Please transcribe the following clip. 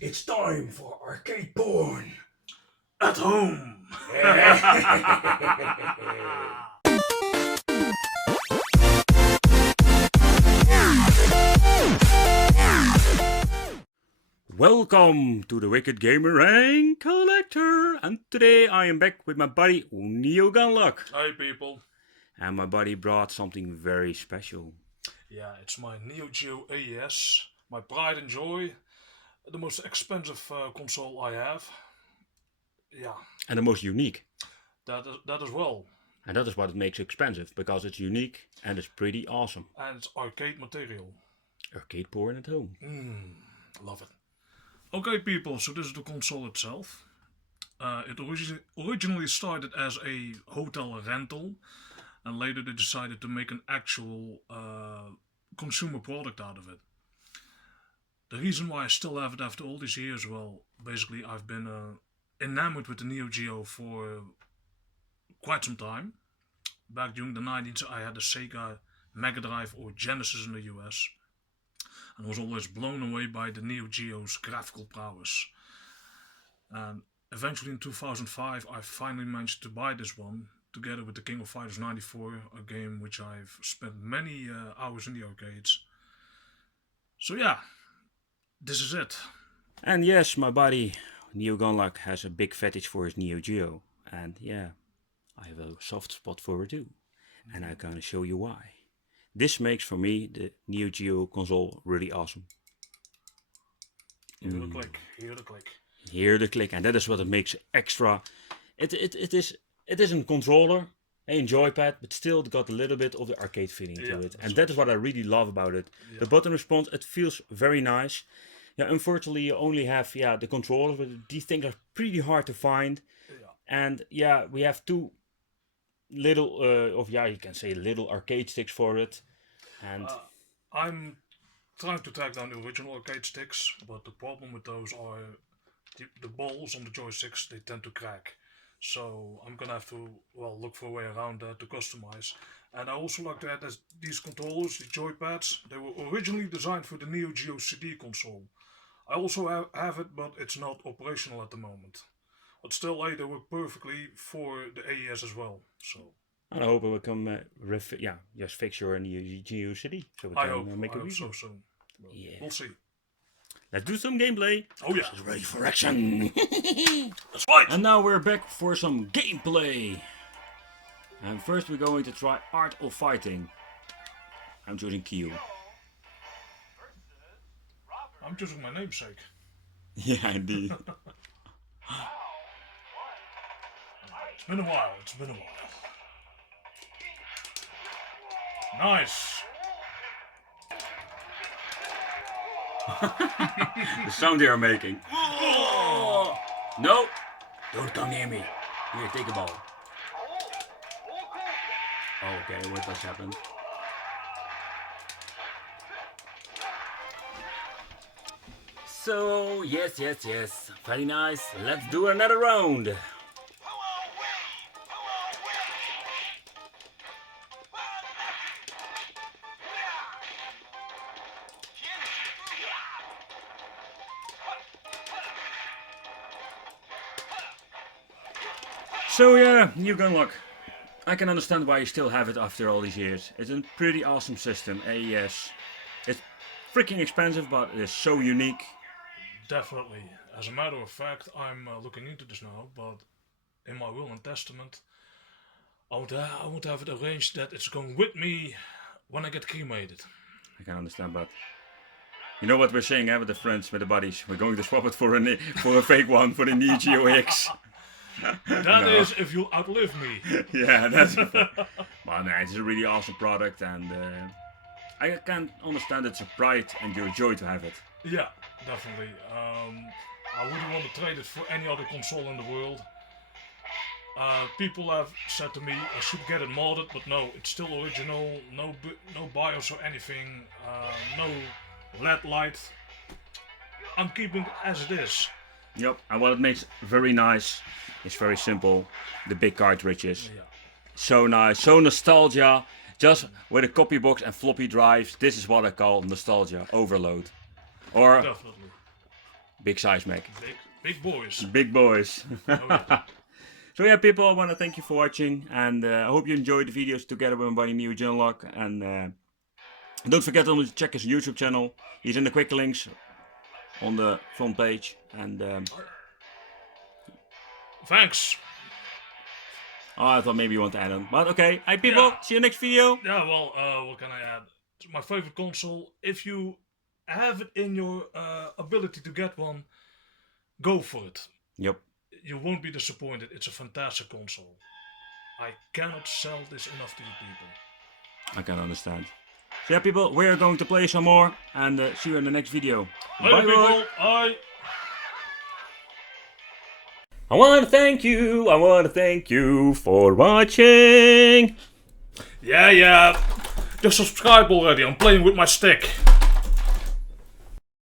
It's time for arcade porn At home. Welcome to the Wicked Gamer and Collector, and today I am back with my buddy Neo Gunloc. Hi people. And my buddy brought something very special. Yeah, it's my NeoGeo AES, my pride and joy, the most expensive console I have. Yeah, And the most unique. that as well. And that is what it makes it expensive, because it's unique and it's pretty awesome. And it's arcade material. Arcade porn at home. Love it. Okay people, so this is the console itself. It originally started as a hotel rental, and later they decided to make an actual consumer product out of it. The reason why I still have it after all these years, well, basically I've been enamored with the Neo Geo for quite some time. Back during the 90s I had a Sega Mega Drive or Genesis in the US, and was always blown away by the Neo Geo's graphical prowess. And eventually in 2005 I finally managed to buy this one, together with the King of Fighters 94, a game which I've spent many hours in the arcades. So yeah, this is it. And yes, my buddy Neo Gunloc has a big fetish for his Neo Geo. And yeah, I have a soft spot for it too. And I'm gonna show you why. This makes for me the Neo Geo console really awesome. Hear the click, hear the click. Hear the click, and that is what it makes extra. It isn't controller, a joypad, but still it got a little bit of the arcade feeling to it, and that is what I really love about it. The button response, it feels very nice. Yeah, unfortunately you only have the controllers, but these things are pretty hard to find. And yeah, we have two little you can say little arcade sticks for it. And I'm trying to track down the original arcade sticks, but the problem with those are the balls on the joysticks, they tend to crack. So I'm gonna have to look for a way around that to customize. And I also like to add that these controllers, the joypads, they were originally designed for the Neo Geo CD console. I also have it, but it's not operational at the moment. But still, they work perfectly for the AES as well. So I hope we can just fix your Neo Geo CD, so we I can hope, make a I hope review. so soon. But we'll see. Let's do some gameplay. Oh yeah. It's ready for action. That's right. And now we're back for some gameplay. And first we're going to try Art of Fighting. I'm choosing Q. I'm choosing my namesake. Yeah, indeed. It's been a while, it's been a while. Nice. The sound they are making. No! Don't come near me. Here, take a ball. Oh, okay, what just happened? So, yes. Very nice. Let's do another round. So yeah, Neo Gunloc. I can understand why you still have it after all these years. It's a pretty awesome system, AES. It's freaking expensive, but it is so unique. Definitely. As a matter of fact, I'm looking into this now, but in my will and testament, I would have it arranged that it's going with me when I get cremated. I can understand, but you know what we're saying, with the friends, with the buddies. We're going to swap it for a fake one for the NeoGeo X. That is if you outlive me. Yeah, that's it. But no, it's a really awesome product, and I can understand it's a pride and your joy to have it. Yeah, definitely. I wouldn't want to trade it for any other console in the world. People have said to me I should get it modded, but no, it's still original. No BIOS or anything. No LED light. I'm keeping it as it is. Yep, and what it makes very nice is very simple. The big cartridges. Yeah. So nice, so nostalgia. Just with a copy box and floppy drives. This is what I call nostalgia overload. Or Definitely. Big size Mac. Big boys. Big boys. Oh, yeah. So yeah, people, I want to thank you for watching, and I hope you enjoyed the videos together with my buddy Neo Gunloc. And don't forget to check his YouTube channel. He's in the quick links on the front page. And thanks. Oh, I thought maybe you want to add on, but okay. Hi people, see you next video. Yeah, well, what can I add? It's my favorite console. If you have it in your ability to get one, go for it. Yep. You won't be disappointed. It's a fantastic console. I cannot sell this enough to you people. I can understand. So yeah, people, we are going to play some more, and see you in the next video. Bye, Bye, people. Bye. I want to thank you for watching. Yeah. Just subscribe already. I'm playing with my stick.